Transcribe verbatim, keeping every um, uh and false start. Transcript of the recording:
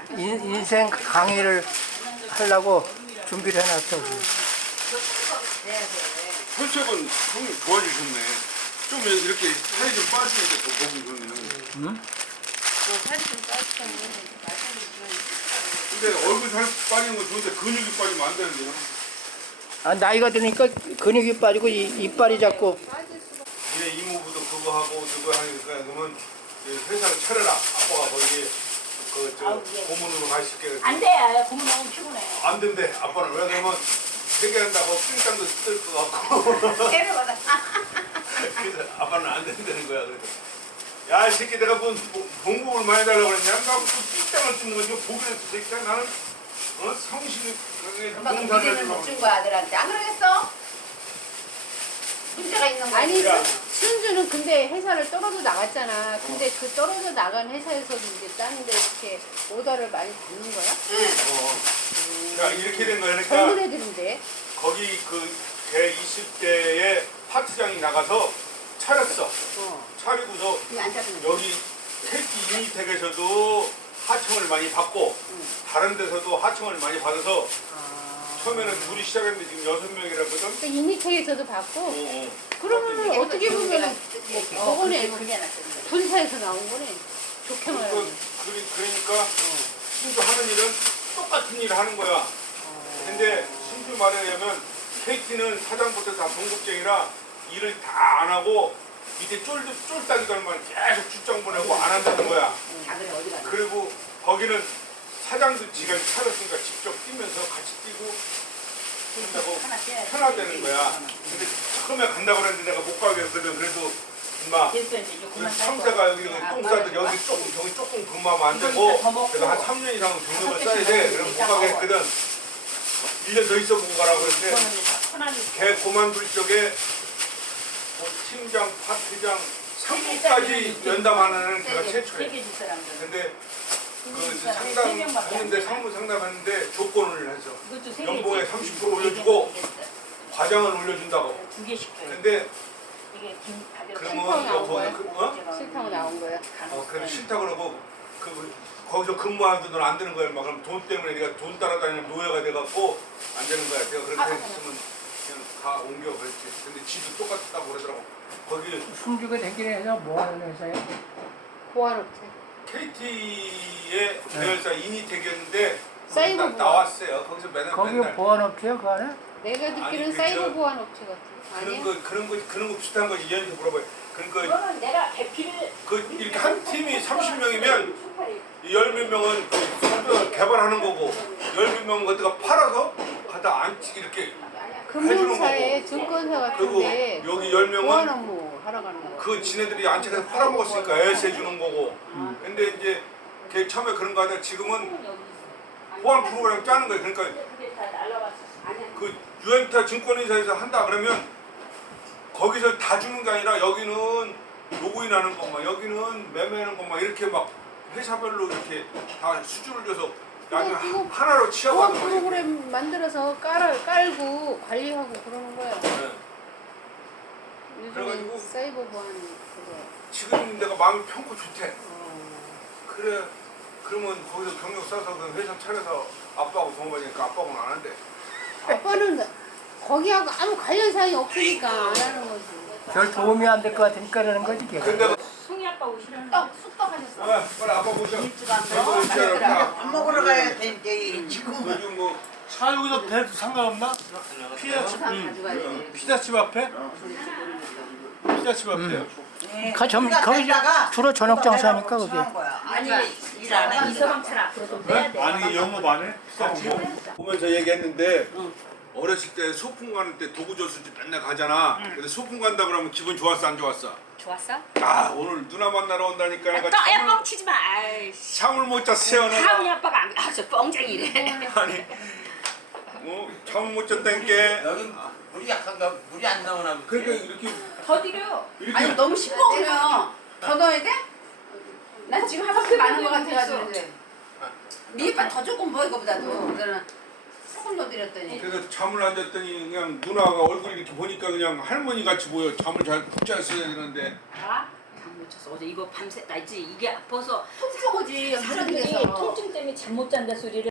인, 인생 강의를 하려고 준비를 해놨어. 컨셉은 형님 도와주셨네. 좀 이렇게 살이 좀 빠지니까 또 목이 그러면은. 응? 살이 좀 빠지면 근데 얼굴 살 빠지는 건 좋은데 근육이 빠지면 안 되는데요. 아, 나이가 드니까 근육이 빠지고 이, 이빨이 자꾸 얘 이모부도 그거 하고 저거 하니까 그러면 회사를 차려라. 아빠가 거기 그저 고문으로 가 있을게. 안 돼. 고문 너무 피곤해. 안 된대. 아빠는 왜 그러면 회개한다고 삥땅도 뜰 것 같고. 때려 받아. 그래서 아빠는 안 된다는 거야. 그래서 야, 이 새끼 내가 뭔 봉급을 많이 달라고 그랬냐? 나또 삥땅을 뜯는 거지. 보기를 했어, 새끼야. 나는 어? 성실히 엄마가 미래를 못 준 거야 아들한테. 안 그러겠어? 문제가 있는 거야. 아니 야. 순주는 근데 회사를 떨어져 나갔잖아. 근데 그 떨어져 나간 회사에서도 이제 다른데 이렇게 오더를 많이 받는 거야? 어. 자, 이렇게 된 거야. 젊은 그러니까 애들인데. 거기 그걔 이십 대의 파트장이 나가서 차렸어. 어. 차리고서 이거 안 잡는 여기 케이티 유니텍에서도 하청을 많이 받고 다른 데서도 하청을 많이 받아서 처음에는 둘이 시작했는데 지금 여섯 명이라거든. 그 유니텍에서도 받고. 어, 어. 그러면은 어떻게 보면 저번에 그게 낫거든. 군사에서 나온 거네. 좋게 그러니까, 말하면. 그리- 그러니까 신주 하는 일은 똑같은 일을 하는 거야. 근데 신주 말에 의하면 케이티는 사장부터 다 동급쟁이라 일을 다 안 하고 밑에 쫄, 쫄딱이들만 계속 출장 보내고 안 한다는 거야. 다 그래 어디 가나. 그리고 거기는 사장도 지가 차렸으니까 직접 뛰면서 같이 뛰고 한다고 하나 떼야 편하다는 거야. 근데 처음에 간다고 그랬는데 내가 못 가겠거든. 그래도 임마 됐어 이제 이제 그 그만 상사가 여기 똥 싸도 여기 조금 저기 조금 근무하면 안 되고 그래서 한 삼 년 이상은 경력을 쌓아야 돼. 그럼 못 가겠거든. 일 년 더 있어보고 가라고 했는데 걔 그만둘 적에 뭐 팀장, 파트장, 상무까지 연담하는 걔가 최초야. 세계 줄 사람들. 근데 그 상담했는데 상무 상담했는데 조건을 해서 이것도 세개 연봉에 삼십 퍼센트 올려주고 과장은 올려준다고. 두 개씩 줘요. 근데 이게 김 가격. 그러면 싫다고 나온 너 거야? 거기 그, 어? 싫다고 나온 거야. 어 그래 싫다 그러고 그 거기서 근무하는데 넌 안 되는 거야. 막 그럼 돈 때문에 네가 돈 따라다니는 노예가 돼갖고 안 되는 거야. 내가 그렇게 했으면 그냥 가 옮겨 그랬지. 근데 지도 똑같다고 그러더라고. 거기 숨죽에 되긴 해서 뭐 하는 회사야? 보안업체. 케이티의 계열사 이니텍이었는데 사이버 거기서 나- 나왔어요. 거기서 맨날 거기 맨날 보안업체야 그 안에? 내가 아니, 듣기는 그 사이버 저- 보안업체 같은. 그런 아니야? 거 그런 거 그런 거 비슷한 거지. 얘한테 물어봐요. 그러니까 그거는 내가 대피를 그 이렇게 한 팀이 삼십 명이면 열 몇 명은 그 소프트웨어 개발하는 거고 열 몇 명은 그가 팔아서 갖다 앉히 이렇게 금융사에 증권사 그리고 같은데 여기 열 보안 명은 업무 하러 가는 거. 그 지네들이 안착해서 팔아먹었으니까 에세 주는 거고. 근데 이제 걔 처음에 그런 거 하다가 지금은 보안 프로그램 짜는 거예요. 그러니까 그게 다 날라왔어. 그 유엔타 증권회사에서 한다 그러면 거기서 다 주는 게 아니라 여기는 로그인하는 것만 여기는 매매하는 것만 이렇게 막 회사별로 이렇게 다 수주를 줘서 나중에 그거- 그거 하나로 보안 취합하는 거지. 프로그램 만들어서 깔아, 깔고 관리하고 그러는 거야. 네. 요즘엔 그래가지고 사이버 보안 그거. 지금 내가 마음이 편고 좋대. 어. 그래 그러면 거기서 경력 쌓아서 그 회사 차려서 아빠하고 동업하니까 아빠하고는 안 한대. 아빠는 거기하고 아무 관련 사항이 없으니까 안 하는 거지. 별 도움이 안 될 것 같으니까 그러는 거지 걔가. 근데 송이 아빠 오시려는 떡 쑥떡 하셨어. 아, 빨리 아빠 보자. 어, 이거 있잖아. 밥 먹으러 가야 되는데 지금 요즘 뭐 차 여기서 대도 상관없나? 피자집, 영상 응. 가져가야지. 피자집 앞에? 피자집 앞에. 네, 가, 점, 우리가 거기 뺐다가 주로 저녁 장사니까 또 그게. 내려가고 취한 거야. 아니 일안 해. 이서방 차라 앞으로 좀 빼야 돼. 아니 영업 안 해? 피자집? 보면서 얘기했는데 어렸을 때 소풍 가는 때 도구조수집 맨날 가잖아. 근데 소풍 간다 그러면 기분 좋았어 안 좋았어? 좋았어? 아 오늘 누나 만나러 온다니까 내가 떡야 잠을, 뻥치지 마. 아이씨. 잠을 못 잤어요 다음이 내가. 아빠가 안- 아, 저 뻥쟁이래. 아니 뭐 잠을 못 잤다니까. 여긴 물이 약한가 물이 안 나오나 보지. 그러니까 이렇게 더 드려. 이렇게 아니 너무 싱거우면 더 넣어야 돼? 난 지금 한 바퀴 많은 거 같아가지고 미니밥 더 조금 뭐 이거보다도 그러는 조금 더 드렸더니 그래서 잠을 안 잤더니 그냥 누나가 얼굴 이렇게 보니까 그냥 할머니 같이 보여. 잠을 잘 푹 잤어야 되는데. 아? 잠못 잤어. 어제 이거 밤새 나 있지 이게 아파서 톡 쏘고지 사람들이 엄청 통증 때문에 잠 못 잔다 소리를